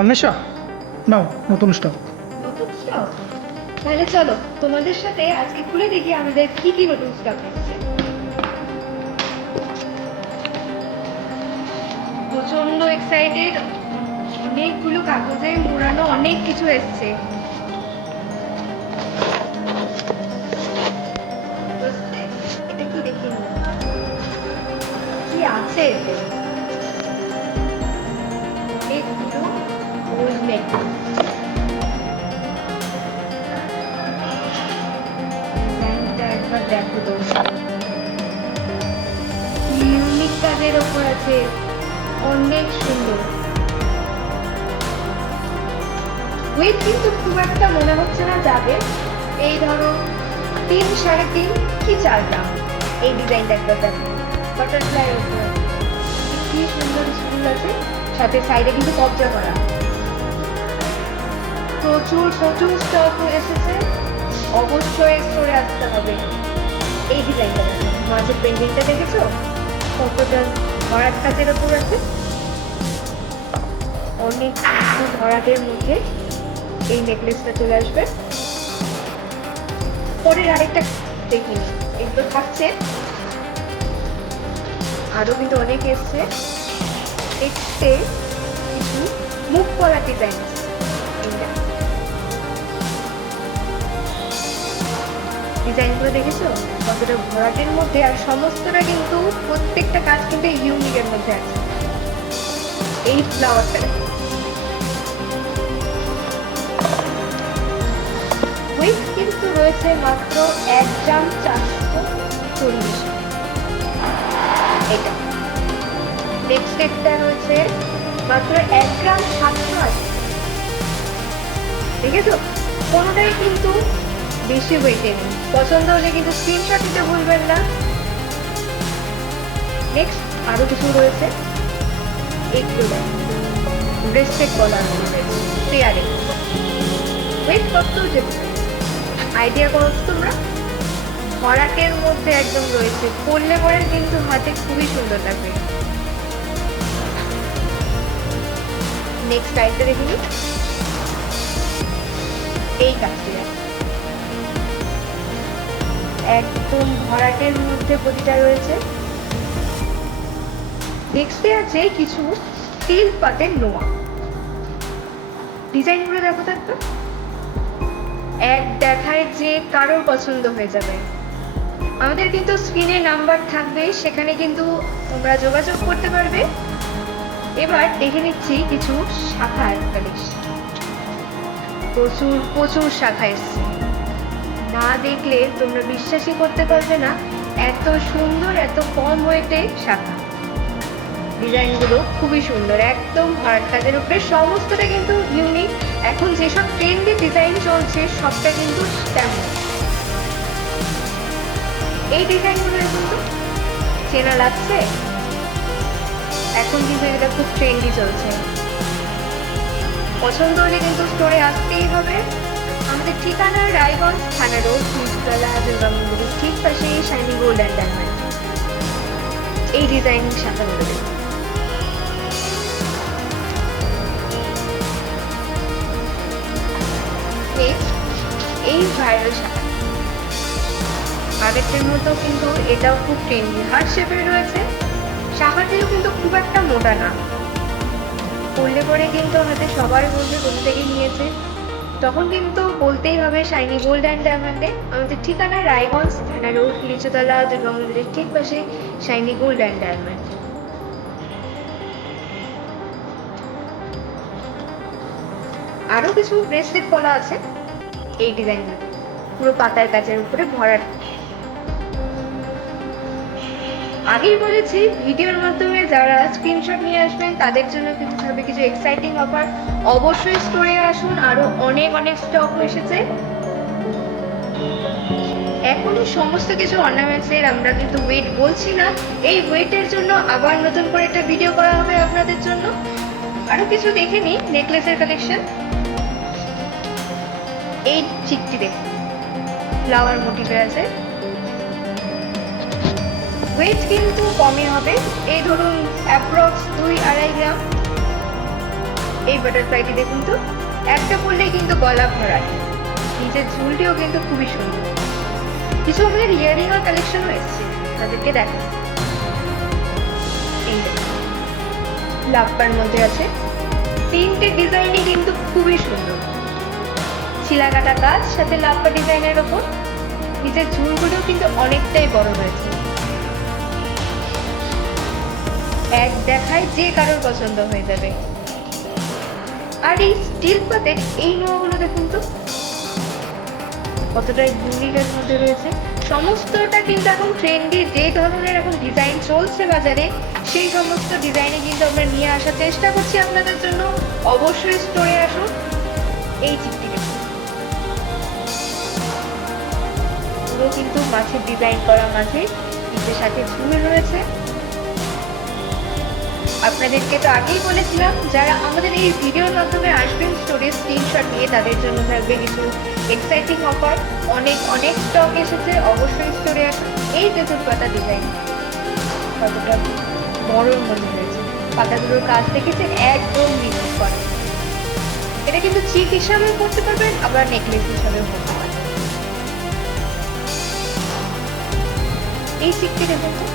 অন্বেষা, নাও নতুন স্টক। নতুন স্টক? তাহলে চলো তোমাদের সাথে আজকে খুলে দেখি আমাদের কি কি নতুন স্টক এসেছে। প্রচন্ড এক্সাইটেড, অনেকগুলো কাগজে মোড়ানো অনেক কিছু এসছে। এটা কি দেখি কি আছে এতে? অনেকগুলো গোল্ড নেকলেস। একবার দেখো তোমরা, ইউনিক কাজের ওপর আছে, অনেক সুন্দর। ওয়েট কিন্তু খুব একটা মনে হচ্ছে না যাবে, এই ধরো 3-3.5 কি 4 গ্রাম। এই ডিজাইনটা একবার দেখো, বাটারফ্লাই ওপর কি সুন্দর স্কুল আছে, সাথে সাইডে কিন্তু কবজা করা। প্রচুর প্রচুর স্টক এসেছে, অবশ্যই স্টোরে আসতে হবে। এই ডিজাইনটা দেখো, মাঝে পেন্টিংটা দেখেছো কতটা ভরাট কাজের ওপর আছে, অনেক কিছু ভরাটের মধ্যে এই নেকলেসটা চলে আসবে। পরের আরেকটা দেখি, এগুলো থাকছে আরো কিন্তু অনেক এসছে। এসছে কিছু মুখ পরা ডিজাইন, ডিজাইনগুলো দেখেছো কতটা ভরাটের মধ্যে, আর সমস্তটা কিন্তু প্রত্যেকটা কাজ কিন্তু ইউনিকের মধ্যে আছে। এই ফ্লাওয়ারটা ওয়েট কিন্তু রয়েছে মাত্র 1 গ্রাম 440। এটা নেক্সট একটা রয়েছে মাত্র 1 গ্রাম 780। দেখেছো কোনোটাই কিন্তু বেশি ওয়েটে নেই। পছন্দ হলে কিন্তু স্ক্রিনশট দিতে ভুলবেন না। নেক্সট আরো কিছু রয়েছে, একটু ব্রেসলেট বলার রয়েছে পেয়ারে। ওয়েট কত যেতে আইডিয়া করো তোমরা, ভরাটের মধ্যে একদম রয়েছে, পরলে পরে কিন্তু হাতে খুবই সুন্দর লাগবে। নেক্সট আইটা দেখি, এই কাজটি একদম ভরাটের মধ্যে প্রতিটা রয়েছে। নেক্সটে আছে কিছু স্টিল পাতের নোয়া, ডিজাইনগুলো দেখো তো একটু, এক দেখায় যে কারোর পছন্দ হয়ে যাবে। আমাদের কিন্তু স্ক্রিনে নাম্বার থাকবে, সেখানে কিন্তু তোমরা যোগাযোগ করতে পারবে। এবার দেখে নিচ্ছি কিছু শাখা কালেকশন, প্রচুর প্রচুর শাখা এসছে, না দেখলে তোমরা বিশ্বাসই করতে পারবে না এত সুন্দর এত কম ওয়েটে শাখা। ডিজাইনগুলো খুবই সুন্দর, একদম ভরাট কাজের উপরে, সমস্তটা কিন্তু ইউনিক। এখন যেসব ট্রেন্ডি ডিজাইন চলছে সবটা কিন্তু তেমন। এই ডিজাইনগুলো কিন্তু চেনা লাগছে, এখন কিন্তু এটা খুব ট্রেন্ডি চলছে। পছন্দ হলে কিন্তু স্টোরে আসতেই হবে। আমাদের ঠিকানা রায়গঞ্জ থানা রোড, নিচতলা, দুর্গা মন্দিরের ঠিক পাশে শাইনি গোল্ড অ্যান্ড ডায়মন্ড। এই ডিজাইন শাখাগুলো দেখুন। এই ভাইরাল শাখা আগেরটার মতো কিন্তু এটাও খুব ট্রেন্ডি, হার্ট শেপের রয়েছে। শাখাটিও কিন্তু খুব একটা মোটা না, পড়লে পরে কিন্তু আমাদের সবার মধ্যে কোথা থেকে নিয়েছে, তখন কিন্তু বলতেই হবে শাইনি গোল্ড অ্যান্ড ডায়মন্ডে। আমাদের ঠিকানা রায়গঞ্জ থানা রোড, লিচুতলা, দুর্গা মন্দিরের ঠিক পাশে শাইনি গোল্ড অ্যান্ড ডায়মন্ড। আরো কিছু ব্রেসলেট কলা আছে, এই ডিজাইনগুলো পুরো পাতার কাজের উপরে ভরাট। আগেই বলেছি ভিডিওর মাধ্যমে যারা স্ক্রিনশট নিয়ে আসবেন তাদের জন্য কিন্তু থাকবে কিছু এক্সাইটিং অফার। অবশ্যই স্টোরে আসুন, আরো অনেক অনেক স্টক এসেছে। এখনই সমস্ত কিছু অর্নামেন্টসের আমরা কিন্তু ওয়েট বলছি না, এই ওয়েটের জন্য আবার নতুন করে একটা ভিডিও করা হবে আপনাদের জন্য। আরো কিছু দেখে নিই নেকলেসের কালেকশন। এই চিকটি দেখুন, ফ্লাওয়ার মোটিভে আছে, ওয়েট কিন্তু কমই হবে, এই ধরুন অ্যাপ্রক্স 2-2.5 গ্রাম। এই বাটারফ্লাইটি দেখুন তো, একটা পরলেই কিন্তু গলা ভরায়। নিচের ঝুলটিও কিন্তু খুবই সুন্দর। কিছু আমাদের ইয়ারিং আর কালেকশনও এসছে, তাদেরকে দেখান। এই লাপ্পার মধ্যে আছে, তিনটে ডিজাইনই কিন্তু খুবই সুন্দর। শিলাকাটা কাজ সাথে লাপ্পা ডিজাইনের ওপর। নিচের ঝুলগুলো কিন্তু অনেকটাই বড় রয়েছে। এক দেখায় যে কারোর পছন্দ হয়ে যাবে। আর এই স্টিল পাতে এই নোয়াগুলো দেখুন তো কতটা ইউনিকের মধ্যে রয়েছে। সমস্তটা কিন্তু এখন ট্রেন্ডি, যে ধরনের এখন ডিজাইন চলছে বাজারে সেই সমস্ত ডিজাইনে কিন্তু আমরা নিয়ে আসার চেষ্টা করছি আপনাদের জন্য। অবশ্যই স্টোরে আসুন। এই চিপটি দেখুন, পুরো কিন্তু মাছের ডিজাইন করা, মাঝে নিচের সাথে ঝুল রয়েছে। আপনাদেরকে তো আগেই বলেছিলাম, যারা আমাদের এই ভিডিওর মাধ্যমে আসবেন স্টোরে স্ক্রিনশট নিয়ে, তাদের জন্য থাকবে কিছু এক্সাইটিং অফার। অনেক অনেক স্টক এসেছে, অবশ্যই স্টোরে আসুন। এই তেঁতুল পাতা ডিজাইন কতটা বড়র মধ্যে রয়েছে, পাতাগুলোর কাজ দেখেছে একদম মিক্স করে। এটা কিন্তু চিক হিসাবেও করতে পারবেন, আবার নেকলেস হিসাবেও করতে পারবেন। এই চিকটি দেখুন তো,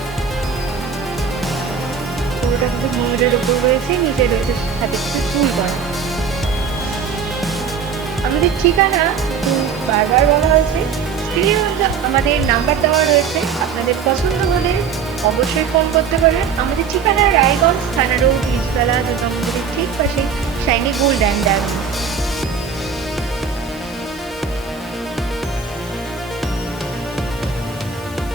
পুরোটা কিন্তু ময়ূরের উপর রয়েছে, নিচে রয়েছে সাথে কিছু ফুল করা। আমাদের ঠিকানা বারবার বলা হয়েছে, স্ক্রিনের মধ্যে আমাদের নাম্বার দেওয়া রয়েছে। আপনাদের পছন্দ হলে অবশ্যই ফোন করতে পারেন। আমাদের ঠিকানা রায়গঞ্জ, থানা রোড, বীজতলা, দুর্গা মন্দিরের ঠিক পাশে শাইনি গোল্ড অ্যান্ড ডায়মন্ড।